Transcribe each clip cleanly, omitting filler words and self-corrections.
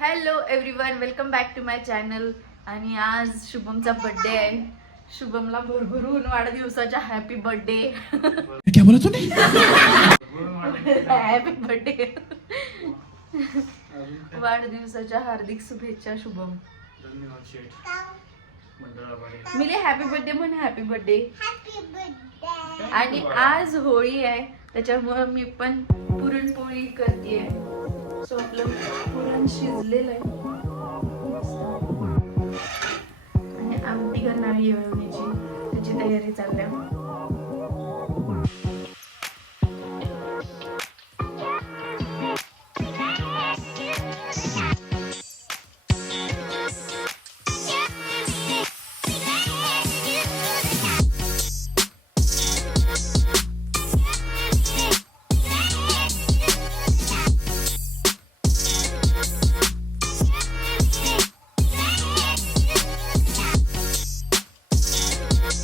Hello everyone, welcome back to my channel. आणि आज शुभमचा birthday आहे. शुभमला भरभरून वाढदिवसाच्या हॅपी बर्थडे. क्या बोला तूने? Happy birthday. वाढदिवसाच्या हार्दिक शुभेच्छा शुभम. धन्यवाद शेठ. मिले हॅपी बर्थडे म्हण. Happy birthday. आणि आज होळी आहे त्याच्यामुळे मी पण पुरणपोळी करतेय. सो आपलं पुरण शिजलेलं आहे आणि आमटी करणार येळवण्याची त्याची तयारी चालली आहे.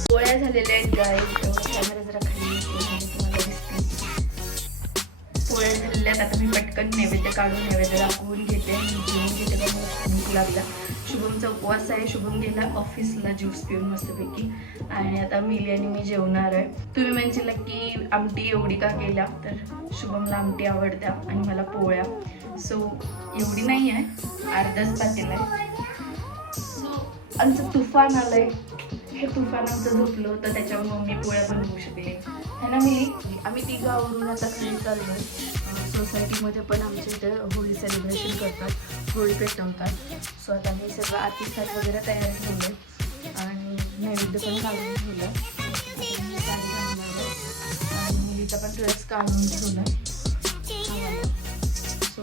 पोळ्या झालेल्या आहेत गाईस. कॅमेरा जरा खाली म्हणजे तुम्हाला दिसतील. पोळ्या झालेल्या आहेत. आता मी पटकन नैवेद्य काढून नैवेद्य दाखवून घेते आणि जेवून घेते कारण मला भूक लागला. शुभमचा उपवास आहे. शुभम गेला ऑफिसला ज्यूस पिऊन मस्तपैकी. आणि आता मिली आणि मी जेवणार आहे. तुम्ही म्हणशील की आमटी एवढी का केल्या, तर शुभमला आमटी आवडत्या आणि मला पोळ्या. सो एवढी नाही आहे, अर्धाच पातेल आहे. सो आमचं तुफान आलंय. हे तुफान आमचं झोपलं होतं त्याच्यामुळे मी पोळ्या बनवू शकले है ना मिली. आम्ही तिघं आवरून आता खाली चाललोय. सोसायटीमध्ये पण आमच्या इथे होळी सेलिब्रेशन करतात, होळी पेटवतात. सो आता मी सगळं आतिथ्यात वगैरे तयार ठेवलं आणि नैवेद्य पण काढून ठेवलं. मी साडी घालणार आहे आणि मुलीचा पण ड्रेस काढून ठेवला. सो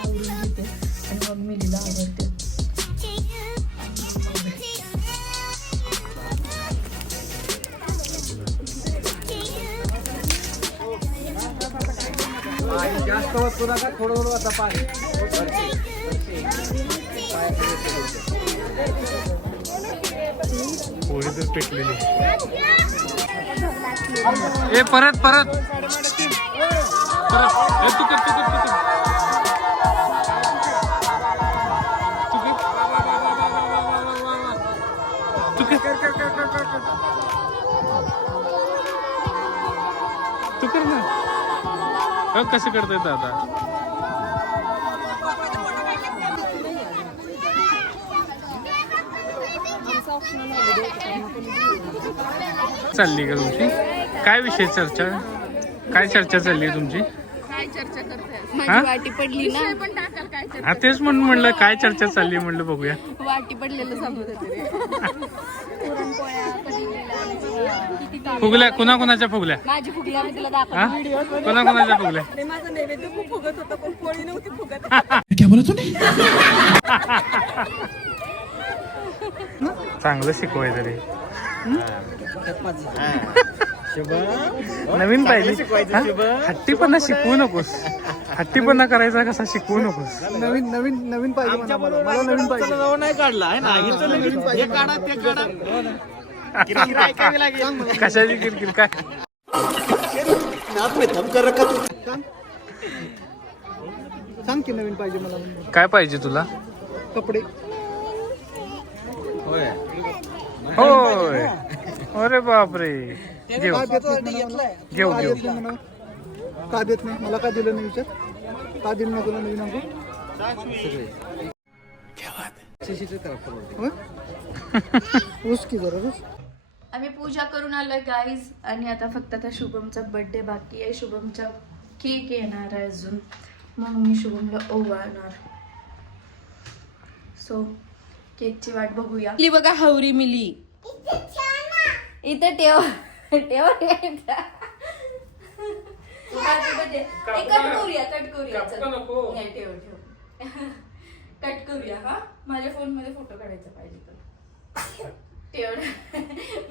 आवरून घेते आणि मग मिलीला आवडते. जास्त वस्तू नका, थोडं थोडं आता पाणी. पोळी तर पेटलेली. ए परत परत परत. ए तू कर तू कर तू कर. तू कर ना. कसं करता येतं आता. चालली का तुमची? काय विषय चर्चा? काय चर्चा चालली आहे तुमची? काय चर्चा करताय? माझी वाटी पडली ना. पण टाकाल काय चर्चा? हा तेच म्हणून म्हणलं काय चर्चा चालली आहे म्हणलं बघूया. वाटी पडलेलं सांगत होते. फुगल्या कुणाकुणाच्या फुगल्या? माझी फुगल्या मी तुला हा दाखवतो. कुणाकुणाच्या फुगल्या? माझं नैवेद्य खूप फुगत होतं पण पोळी नव्हती फुगत. क्या बोला तूने? चांगलं शिकवाय तरी. नवीन पाहिजे. हट्टीपणा शिकवू नकोस. हट्टीपणा करायचा कसा शिकवू नकोस. नवीन नवीन नवीन पाहिजे मला नवीन पाहिजे. नाही काढला आहे ना. हे काढा ते काढा. कशाची किरकिर काय? सांग की नवीन पाहिजे मला. काय पाहिजे तुला? कपडे. होय. अरे बापरे. घेऊ का देत नाही घेऊ का घेऊ. देत नाही म्हणा? का देत नाही मला? का दिलं नाही विचार. का दिलं नाही तुला नवीन अंगू? ऊस की जरा बस. आम्ही पूजा करून आलोय गाईज. आणि आता फक्त आता शुभमचा बर्थडे बाकी आहे. शुभमचा केक येणार आहे अजून. मग मी शुभमला ओवाळणार. सो केकची वाट बघूया. मिली बघा, हवरी मिली इथं ठेव ठेव. कट करूया नाही, ठेव ठेव. कट करूया. हा माझ्या फोन मध्ये फोटो काढायचा पाहिजे तर तेवढं.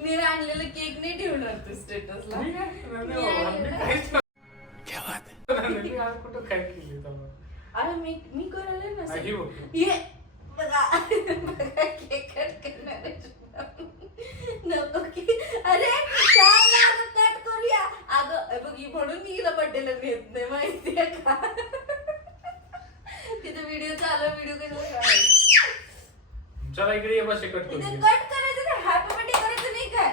मी आणलेलं केक नाही ठेवणार तू स्टेटसला. अरे मी करायला नसेल. बघा केक कट करणार नको की. अरे कट करूया. अगं बघ म्हणून मी हिला बर्थडेला नेत नाही माहितीये का. तिथे व्हिडिओ कशाला चला इकडे ये बस कट कट करू करायचं नाही, हॅपी बर्थडे करायचं नाही काय,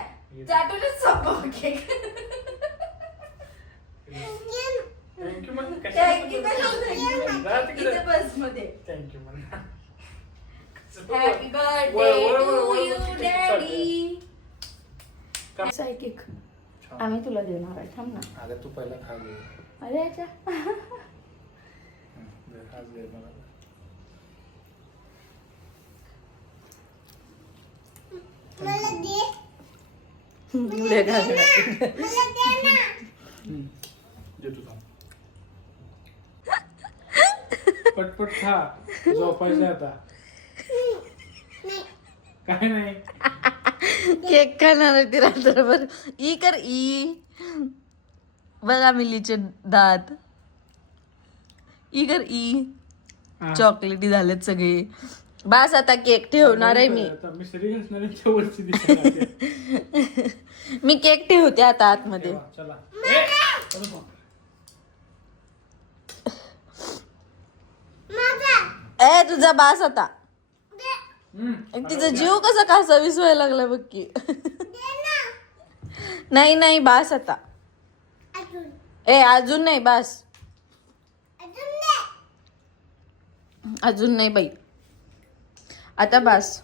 चाटूनच संपव केक. थँक्यू म्हण थँक्यू इथे बस मध्ये. थँक्यू म्हण happy birthday to you daddy. कसा आहे केक? आम्ही तुला देणार आहे, थांब ना. अगं तू पहिला खा घे. अरे अच्छा आज घे मला. दे तू थांब. पटपट खा, झोपायचं आता. काय नाही केक खाणार आहे ती रात्रभर. ई कर ई. बघा मिलीचे दात. ई कर ई. चॉकलेटी झालेत सगळे. बस आता केक ठेवणार आहे मी. मी सरी घासणाऱ्यांच्या वरची दिसत. मी केक ठेवते आता आतमध्ये. चला ए तुझा बास आता. तिचा जीव कसा कासा विसवायला लागला बघ की. नाही नाही बास आता. ए अजून नाही बास. अजून नाही बाई, आता बास.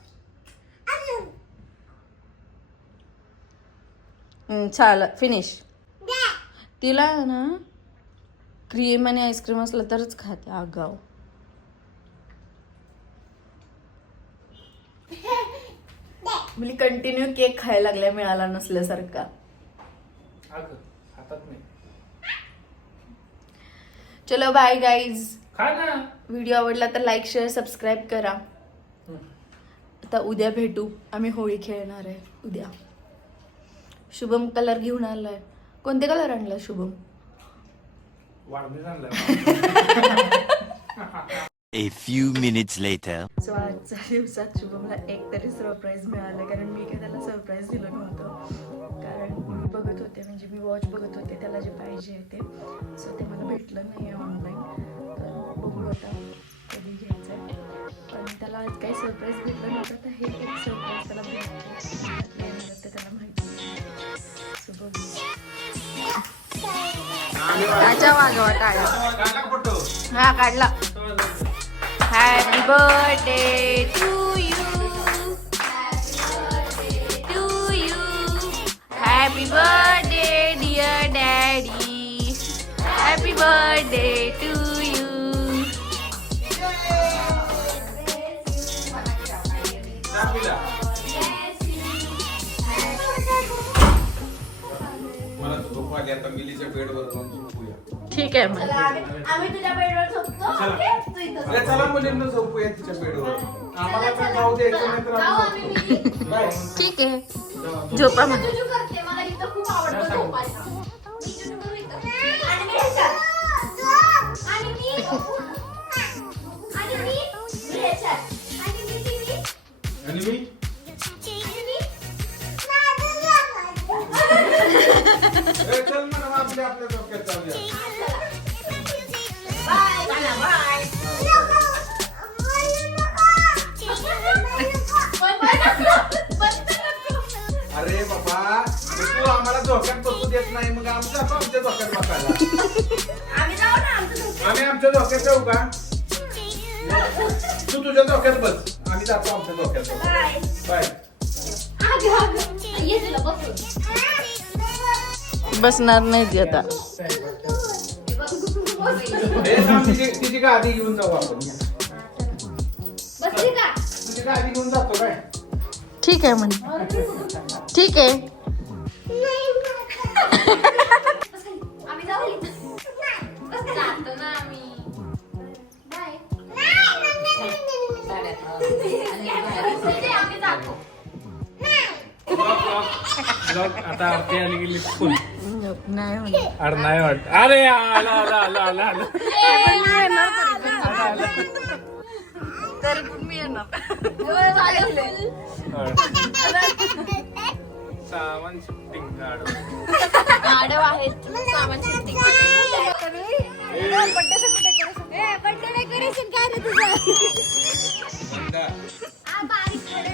चाल फिनिश. तिला ना क्रीम आणि आईस्क्रीम असलं तरच खाते आगाव. मुली कंटिन्यू केक खायला लागल्या मिळाला नसल्यासारखा. हातात नाही. चलो बाय गाईज. खा ना. व्हिडिओ आवडला तर लाईक शेअर सबस्क्राईब करा. आता उद्या भेटू. आम्ही होळी खेळणार आहे उद्या. शुभम कलर घेऊन आलाय. कोणते कलर आणला शुभम? वाढणे आणलाय. A few minutes later. So आजच्या दिवसात शुभमला एक तरी सरप्राईज मिळालं, कारण मी काही त्याला सरप्राईज दिलं नव्हतं. कारण मी बघत होते, म्हणजे मी वॉच बघत होते त्याला जे पाहिजे ते. सो ते मला भेटलं नाही आहे ऑनलाईन. तर बघू आता कधी घ्यायचं आहे. पण त्याला आज काही सरप्राईज भेटलं नव्हतं, तर हे एक सरप्राईज त्याला भेटलं ते त्याला माहिती. सो बघू. त्याच्या वाजवा टाळ्या. हा काढला. Happy birthday to you. To you. Happy birthday dear daddy. Happy birthday to you. मला झोप आली आता. मिलीच्या बेडवर जाऊन झोपूया. ठीक आहे मग. आम्ही तुझ्या बेडवर झोपतो. तू इथं झोप. अरे चला मुलींना झोपूया तिच्या बेडवर. आम्हाला पण जाऊ द्यायचं नाही तर जाऊ आम्ही आम्ही झोपतो. मिली. बाय. ठीक आहे झोपा मग. जुजू करते. मला इथं खूप आवडतं झोपायला. मी जुजू करू इथं. आणि मी ह्याच्यात. आणि मी ह्याच्यात. आणि मी टीव्ही. आणि मी ए, चल म्हणा आपल्या डोक्यात जाऊया. बाय. बाय. अरे बाबा तू आम्हाला धोक्यात बसू देत नाही, मग आमच्या धोक्यात बसायला. आम्ही जाऊ ना आमचं झोप. आम्ही आमच्या धोक्यात जाऊ का? तू तुझ्या धोक्यात बस, आम्ही जातो आमच्या धोक्यात. बाय. बाय. ये तुला बसून. बसणार नाही ती आता. तिची गाडी घेऊन जाऊ आपण. बसली का? तुझी गाडी घेऊन जातो काय? ठीक आहे म्हणे. ठीक आहे. आम्ही जाऊ इथं. जातो ना आम्ही. बाय. आम्ही जातो. आता आरती आली गेली फुल. नाही म्हणे. अरे नाही वाटत. अरे आला आला आला आला आला. तरी पण मी येणार. सावन शूटिंग आडव आहेत. सामान शिफ्टिंग. बर्थडे डेकोरेशन काय रे तुझं? बारीक खडे